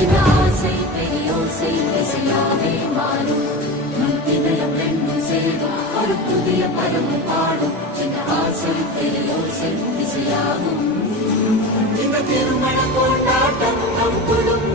சின்ன ஆசை பெரியோசை இசையாவே மாறும் இதயம் ரெண்டும் சேரும் ஒரு புதிய பதமும் பாடும் சின்ன ஆசை பெரியோசை இசையாகும் இந்த திருமண கொண்டாட்டம் நம் குடும்பம்